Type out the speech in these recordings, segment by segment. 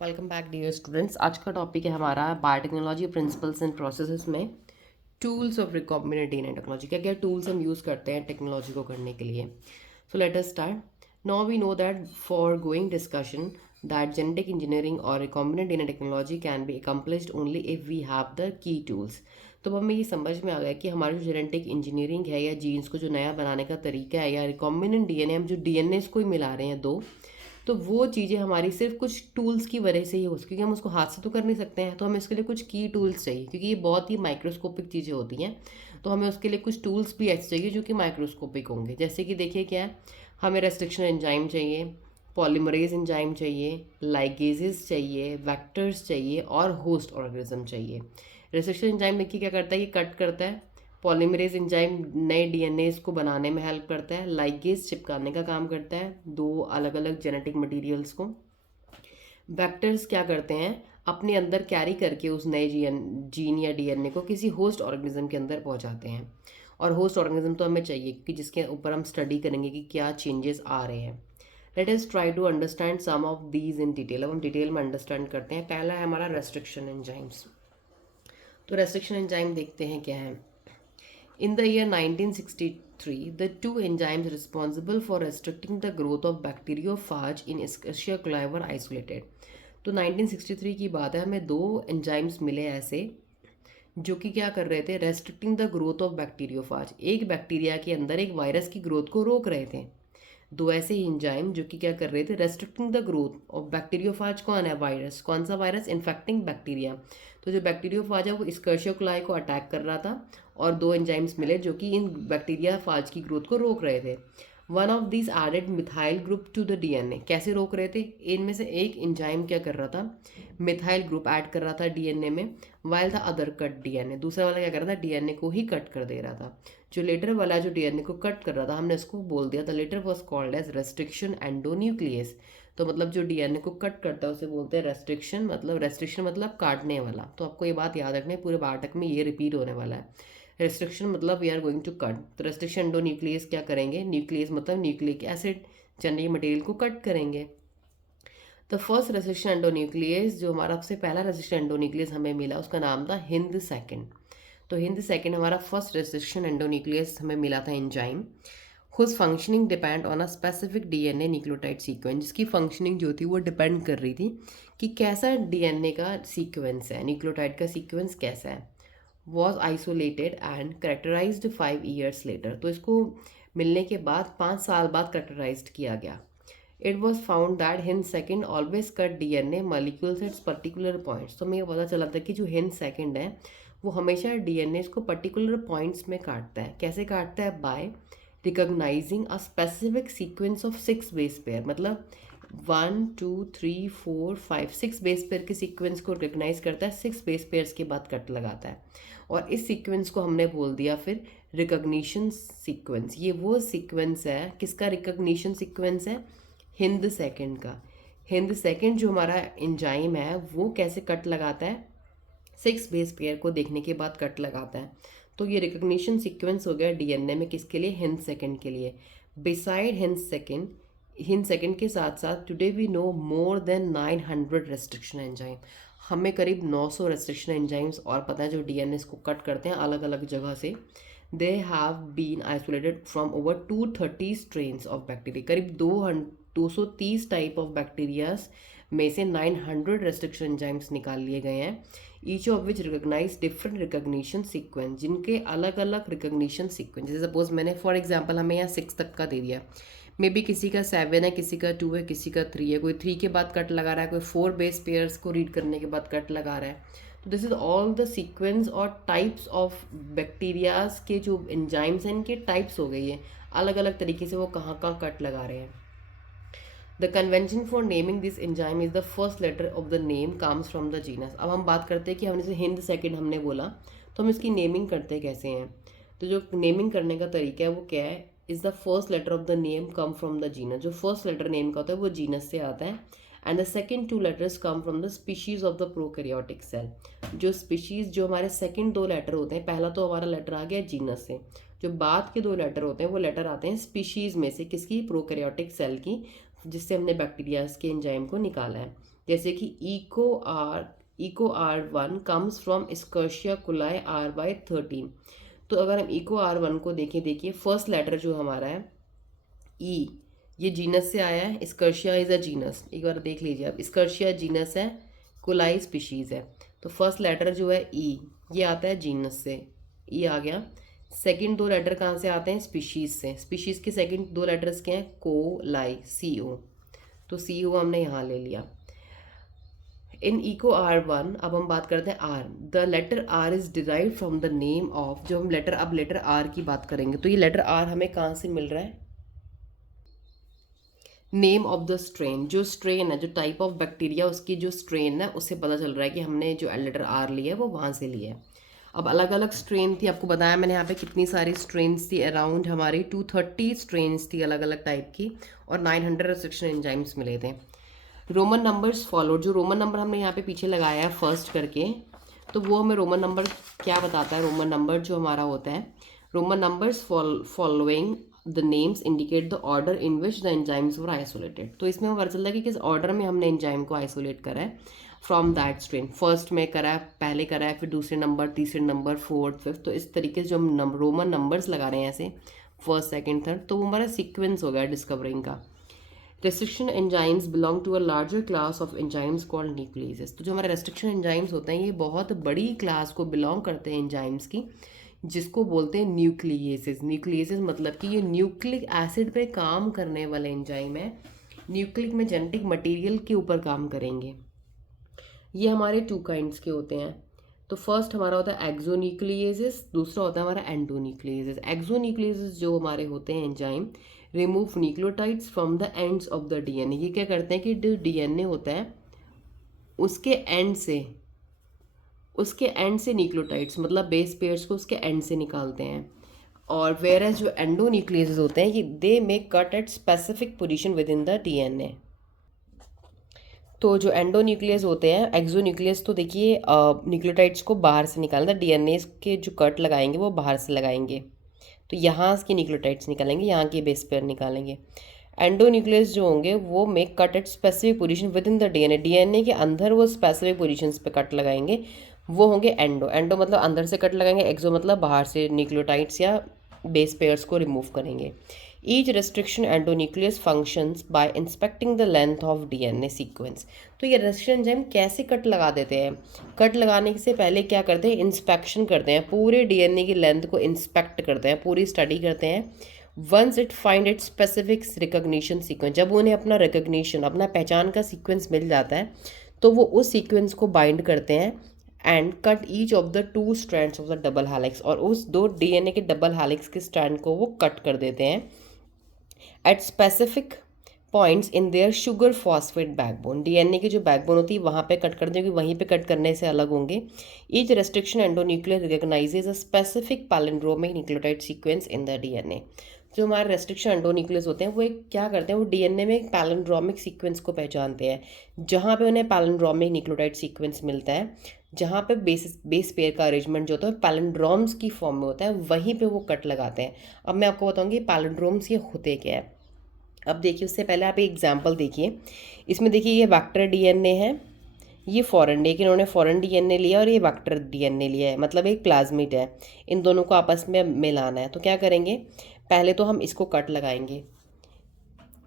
Welcome back dear students. आज का topic है हमारा बायोटेक्नोलॉजी प्रिंसिपल्स एंड प्रोसेसेस में tools of recombinant DNA technology. क्या क्या टूल्स हम यूज़ करते हैं टेक्नोलॉजी को करने के लिए। So let us start. Now we know that for going discussion that genetic engineering और recombinant DNA technology can be accomplished only if we have the key tools. तो हमें ये समझ में आ गया कि हमारी जो जेनेटिक इंजीनियरिंग है या जीन्स को जो नया बनाने का तरीका है या रिकॉम्बिनेंट डीएनए हम जो डीएनए को ही मिला रहे हैं दो, तो वो चीज़ें हमारी सिर्फ कुछ टूल्स की वजह से ही हो सकती है, क्योंकि हम उसको हाथ से तो कर नहीं सकते हैं। तो हमें इसके लिए कुछ की टूल्स चाहिए, क्योंकि ये बहुत ही माइक्रोस्कोपिक चीज़ें होती हैं। तो हमें उसके लिए कुछ टूल्स भी ऐसे चाहिए जो कि माइक्रोस्कोपिक होंगे। जैसे कि देखिए क्या है, हमें रेस्ट्रिक्शन एंजाइम चाहिए, पॉलीमरेज एंजाइम चाहिए, लाइगेजेस चाहिए, वेक्टर्स चाहिए और होस्ट ऑर्गेनिज्म चाहिए। रेस्ट्रिक्शन एंजाइम देखिए क्या करता है, ये कट करता है। पॉलीमरेज एंजाइम नए डीएनए को बनाने में हेल्प करता है। लाइगेज चिपकाने का काम करता है दो अलग अलग जेनेटिक मटेरियल्स को। वेक्टर्स क्या करते हैं, अपने अंदर कैरी करके उस नए जीन या डीएनए को किसी होस्ट ऑर्गेनिज्म के अंदर पहुंचाते हैं। और होस्ट ऑर्गेनिज्म तो हमें चाहिए कि जिसके ऊपर हम स्टडी करेंगे कि क्या चेंजेस आ रहे हैं। Let us try to understand some of these in detail. अब हम डिटेल में अंडरस्टैंड करते हैं। पहला है हमारा रेस्ट्रिक्शन एंजाइम्स। तो रेस्ट्रिक्शन एंजाइम देखते हैं क्या है। In the year 1963, the two enzymes responsible for restricting the growth of bacteriophage in Escherichia coli were isolated. तो 1963 की बात है, हमें दो एंजाइम्स मिले ऐसे जो कि क्या कर रहे थे, restricting the growth of bacteriophage. एक बैक्टीरिया के अंदर एक वायरस की ग्रोथ को रोक रहे थे। दो ऐसे एंजाइम जो कि क्या कर रहे थे, restricting the growth of bacteriophage. कौन है वायरस, कौन सा वायरस, इन्फेक्टिंग बैक्टीरिया। तो जो बैक्टीरियोफाज है वो एस्चेरिचिया कोलाई को अटैक कर रहा था और दो एंजाइम्स मिले जो कि इन बैक्टीरिया फाज की ग्रोथ को रोक रहे थे। One of this added methyl group to the DNA. कैसे रोक रहे थे, इनमें से एक एंजाइम क्या कर रहा था, मिथाइल ग्रुप ऐड कर रहा था डीएनए में, while the other cut DNA. दूसरा वाला क्या कर रहा था, डीएनए को ही कट कर दे रहा था। जो लेटर वाला जो डीएनए को कट कर रहा था, हमने इसको बोल दिया था, later was called as restriction endonuclease. तो मतलब जो डीएनए को कट करता है उसे बोलते हैं रेस्ट्रिक्शन। रेस्ट्रिक्शन मतलब काटने वाला। तो आपको ये बात याद रखनी है, पूरे बाटक में ये रिपीट होने वाला है। रेस्ट्रिक्शन मतलब we are going to cut. तो रेस्ट्रिक्शन एंडोन्यूक्लियस क्या करेंगे, न्यूक्लियस मतलब न्यूक्लिक एसिड जेनेटिक मटेरियल को कट करेंगे। द फर्स्ट रेस्ट्रिक्शन एंडोन्यूक्लियस, जो हमारा सबसे पहला रेस्ट्रिक्शन एंडोन्यूक्लियस हमें मिला, उसका नाम था हिंद सेकंड। तो हिंद सेकंड हमारा फर्स्ट रेस्ट्रिक्शन एंडोन्यूक्लियस हमें मिला था enzyme, whose functioning depend on a specific DNA nucleotide sequence. जिसकी फंक्शनिंग जो थी वो डिपेंड कर रही थी कि कैसा डीएनए का सीक्वेंस है, न्यूक्लियोटाइड का सीक्वेंस कैसा है। Was isolated and characterized 5 years later. तो इसको मिलने के बाद 5 साल बाद करेक्टराइज्ड किया गया। It was found that Hind second always cut DNA molecules at particular points. तो हमें ये पता चला था कि जो हिंद सेकेंड है वो हमेशा डीएनए को पर्टिकुलर पॉइंट्स में काटता है। कैसे काटता है, by recognizing a specific sequence of 6 base pair. मतलब 1 2 3 4 5 6 बेस पेयर के सीक्वेंस को रिकॉग्नाइज करता है, 6 बेस पेयर्स के बाद कट लगाता है। और इस सीक्वेंस को हमने बोल दिया फिर रिकॉग्निशन सीक्वेंस। ये वो सीक्वेंस है, किसका रिकॉग्निशन सीक्वेंस है, हिंद सेकंड का। हिंद सेकंड जो हमारा एंजाइम है वो कैसे कट लगाता है, 6 बेस पेयर को देखने के बाद कट लगाता है। तो ये रिकॉग्निशन सीक्वेंस हो गया डीएनए में, किसके लिए, हिंद सेकंड के लिए। बिसाइड हिंद सेकंड के साथ साथ today we know more than 900 restriction enzyme. हमें करीब 900 रेस्ट्रिक्शन एंजाइम्स और पता है जो डीएनए को कट करते हैं अलग अलग जगह से। They have been isolated from over 230 strains of bacteria. करीब 230 टाइप ऑफ बैक्टीरियाज में से 900 रेस्ट्रिक्शन एंजाइम्स निकाल लिए गए हैं। Each of which recognize different recognition sequence, जिनके अलग अलग रिकॉग्निशन सीक्वेंस। जैसे सपोज मैंने फॉर एग्जांपल हमें यहाँ 6 तक का दे दिया, मे बी किसी का 7 है, किसी का 2 है, किसी का 3 है, कोई 3 के बाद कट लगा रहा है, कोई 4 बेस पेयर्स को रीड करने के बाद कट लगा रहा है। तो this is all the sequence और टाइप्स ऑफ बैक्टीरियाज के जो एंजाइम्स हैं, इनके टाइप्स हो गई है अलग अलग तरीके से वो कहाँ कहाँ कट लगा रहे हैं। The convention for naming this enzyme is the first letter of the name comes from the genus. अब हम बात करते हैं कि हमने जैसे हिंद सेकंड हमने बोला, तो हम इसकी नेमिंग करते कैसे हैं। तो जो नेमिंग करने का तरीका है वो क्या है, is the first letter of the name come from the genus. जो फर्स्ट लेटर नेम का होता है वो जीनस से आता है। And the second 2 letters come from the species of the prokaryotic cell. जो स्पीशीज, जो हमारे सेकेंड 2 लेटर होते हैं, पहला तो हमारा लेटर आ गया जीनस से, जो बाद के 2 लेटर होते हैं वो लेटर आते हैं स्पीशीज में से, किसकी, प्रोकैरियोटिक सेल की, जिससे हमने बैक्टीरियाज के एंजाइम को निकाला है। जैसे कि Eco R1 comes from Escherichia coli R/13। तो अगर हम इको R1 को देखें, देखिए फर्स्ट लेटर जो हमारा है ई, ये जीनस से आया है। स्कर्शिया इज अ जीनस, एक बार देख लीजिए आप, स्कर्शिया जीनस है, कुलाई स्पीशीज है। तो फर्स्ट लेटर जो है ई, ये आता है जीनस से, ई आ गया। सेकंड दो लेटर कहाँ से आते हैं? स्पीशीज से। स्पीशीज के सेकंड दो लेटर्स क्या हैं? को, लाई, सी ओ। तो सी ओ हमने यहाँ ले लिया। इन इको R1 अब हम बात करते हैं R. The letter R is derive from the name of, जो हम लेटर, अब लेटर आर की बात करेंगे तो ये लेटर आर हमें कहाँ से मिल रहा है? नेम ऑफ द स्ट्रेन, जो स्ट्रेन है, जो टाइप ऑफ बैक्टीरिया, उसकी जो स्ट्रेन है उससे पता चल रहा है कि हमने जो लेटर आर लिया है वो वहाँ से लिया है। अब अलग अलग स्ट्रेन थी, आपको बताया मैंने यहाँ पे कितनी सारी स्ट्रेन्स थी, अराउंड हमारी 230 स्ट्रेन्स थी अलग अलग टाइप की, और 900 रेस्ट्रिक्शन एंजाइम्स मिले थे। रोमन नंबर्स फॉलो, जो रोमन नंबर हमने यहाँ पे पीछे लगाया है फर्स्ट करके, तो वो हमें रोमन नंबर क्या बताता है? रोमन नंबर जो हमारा होता है, Roman numbers following the names indicate the order in which the enzymes were isolated. तो इसमें हमें पता चलता है कि किस ऑर्डर में हमने एंजाइम को आइसोलेट करा है फ्रॉम दैट स्ट्रेन। फर्स्ट में करा है, पहले करा है, फिर दूसरे नंबर, तीसरे नंबर, फोर्थ, फिफ्थ। तो इस तरीके से जो हम रोमन नंबर्स लगा रहे हैं ऐसे, फर्स्ट, सेकेंड, थर्ड, तो वो हमारा सीक्वेंस हो गया डिस्कवरिंग का। Restriction enzymes belong to a larger class of enzymes called nucleases. तो जो हमारे रेस्ट्रिक्शन एंजाइम्स होते हैं ये बहुत बड़ी क्लास को बिलोंग करते हैं एंजाइम्स की, जिसको बोलते हैं न्यूक्लियेसेस। न्यूक्लियेसेस मतलब कि ये न्यूक्लिक एसिड पे काम करने वाले एंजाइम है, न्यूक्लिक में जेनेटिक मटेरियल के ऊपर काम करेंगे। ये हमारे टू काइंड्स के होते हैं। तो फर्स्ट हमारा होता है एक्सोन्यूक्लियेसेस, दूसरा होता है हमारा एंडोन्यूक्लियेसेस। एक्सोन्यूक्लियेसेस जो हमारे होते हैं enzyme, remove nucleotides from the ends of the DNA. ये क्या करते हैं कि जो डीएनए होता है उसके एंड से न्यूक्लियोटाइड्स मतलब बेस पेयर्स को उसके एंड से निकालते हैं। और वेरस जो एंडोन्यूक्लियेसेस होते हैं, ये they may cut at specific position within the DNA. तो जो एंडोन्यूक्लियस होते हैं, एक्सोन्यूक्लियस तो देखिए न्यूक्लियोटाइड्स को बाहर से निकालना, डीएनए के जो कट लगाएंगे वो बाहर से लगाएंगे, तो यहाँ के न्यूक्लियोटाइड्स निकालेंगे, यहाँ के बेस पेयर निकालेंगे। एंडोन्यूक्लियस जो होंगे वो make cut at specific position within the DNA, DNA के अंदर वो स्पेसिफिक पोजीशंस पे कट लगाएंगे, वो होंगे एंडो। एंडो मतलब अंदर से कट लगाएंगे, एक्सो मतलब बाहर से न्यूक्लियोटाइड्स या बेस पेयर्स को रिमूव करेंगे। Each restriction endonuclease functions by inspecting the length of DNA sequence. तो ये रेस्ट्रिक्शन एंजाइम कैसे कट लगा देते हैं? कट लगाने से पहले क्या करते हैं? इंस्पेक्शन करते हैं, पूरे डीएनए की लेंथ को इंस्पेक्ट करते हैं, पूरी स्टडी करते हैं। Once it find it specific recognition sequence, जब उन्हें अपना रिकग्निशन, अपना पहचान का सीक्वेंस मिल जाता है तो वो उस सीक्वेंस को बाइंड करते हैं and cut each of the 2 strands of the double helix, और उस 2 डीएनए के डबल हेलिक्स के स्ट्रैंड को वो कट कर देते हैं at specific points in their sugar phosphate backbone. DNA की जो बैकबोन होती है वहाँ पे कट कर देंगे, वहीं पे कट करने से अलग होंगे। Each restriction endonuclease recognizes a specific palindromic nucleotide sequence in the DNA. जो हमारे रेस्ट्रिक्शन एंडोन्यूक्लियस होते हैं वो एक क्या करते हैं, वो डीएनए में एक पैलिंड्रोमिक सीक्वेंस को पहचानते हैं, जहाँ पे उन्हें पैलिंड्रोमिक न्यूक्लियोटाइड सीक्वेंस मिलता है, जहाँ पे बेस पेयर का अरेंजमेंट जो होता है पैलिंड्रोम्स की फॉर्म में होता है, वहीं पे वो कट लगाते हैं। अब मैं आपको बताऊँगी पैलिंड्रोम्स ये होते क्या है। अब देखिए उससे पहले आप एक एग्जांपल देखिए, इसमें देखिए ये वेक्टर डीएनए है, ये फॉरेन, लेकिन उन्होंने फॉरेन डीएनए लिया और ये वेक्टर डीएनए लिया है, मतलब एक प्लाज्मिड है, इन दोनों को आपस में मिलाना है। तो क्या करेंगे, पहले तो हम इसको कट लगाएंगे।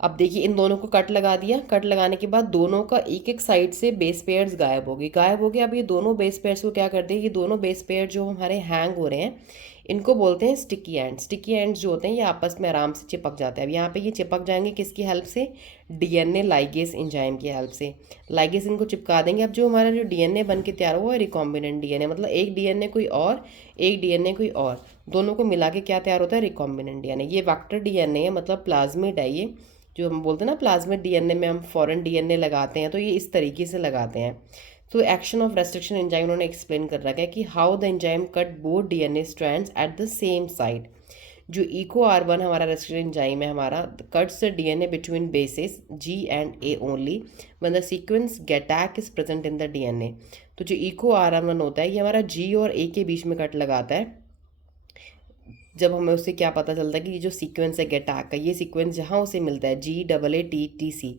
अब देखिए इन दोनों को कट लगा दिया, कट लगाने के बाद दोनों का एक एक साइड से बेस पेयर्स गायब हो गए। अब ये दोनों बेस पेयर्स को क्या कर दिया, ये दोनों बेस पेयर जो हमारे हैंग हो रहे हैं इनको बोलते हैं स्टिकी एंड्स। स्टिकी एंड्स जो होते हैं ये आपस में आराम से चिपक जाते हैं। अब यहाँ पे ये चिपक जाएंगे किसकी हेल्प से? डीएनए लाइगेस एंजाइम की हेल्प से। लाइगेस इनको चिपका देंगे। अब जो हमारा जो डीएनए बन के तैयार हुआ है रिकॉम्बिनेंट डीएनए, मतलब एक डीएनए कोई और, एक डीएनए कोई और, दोनों को मिला के क्या तैयार होता है? Recombinant DNA. ये वेक्टर डीएनए है, मतलब प्लाज्मिड है ये, जो हम बोलते हैं ना प्लाज्मिड डीएनए में हम फॉरेन डीएनए लगाते हैं, तो ये इस तरीके से लगाते हैं। तो एक्शन ऑफ रेस्ट्रिक्शन एंजाइम उन्होंने एक्सप्लेन कर रखा है कि how the enzyme cut both DNA strands at the same side. जो इको R1 हमारा रेस्ट्रिक्शन एंजाइम है हमारा, cuts the DNA between basis G and A only when the sequence GATAC is present in the DNA. तो जो eco R1 होता है ये हमारा G और A के बीच में कट लगाता है। जब हमें उससे क्या पता चलता है कि ये जो सीक्वेंस है GATAC का, ये सीक्वेंस जहाँ उसे मिलता है GAATTC,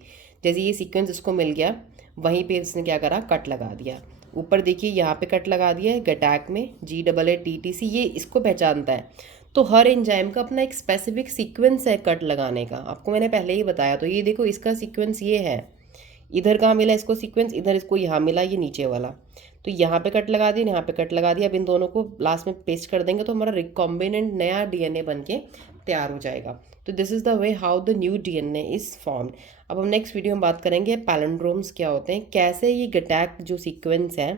जैसे ये सीक्वेंस इसको मिल गया, वहीं पे इसने क्या करा, कट लगा दिया। ऊपर देखिए यहाँ पे कट लगा दिया है गटैक में, GAATTC, ये इसको पहचानता है। तो हर एंजाइम का अपना एक स्पेसिफिक सीक्वेंस है कट लगाने का, आपको मैंने पहले ही बताया। तो ये देखो इसका सीक्वेंस ये है, इधर कहाँ मिला इसको सीक्वेंस, इधर इसको यहाँ मिला, ये नीचे वाला। तो यहाँ पे कट लगा दिया, यहाँ पे कट लगा दिया। अब इन दोनों को लास्ट में पेस्ट कर देंगे तो हमारा रिकॉम्बिनेंट नया DNA बन के तैयार हो जाएगा। तो this is the way how the new DNA is formed. अब हम नेक्स्ट वीडियो में बात करेंगे पैलिंड्रोम्स क्या होते हैं, कैसे ये गटैक जो सीक्वेंस है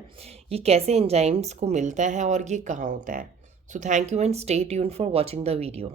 ये कैसे एंजाइम्स को मिलता है और ये कहाँ होता है। So thank you and stay tuned for watching the video.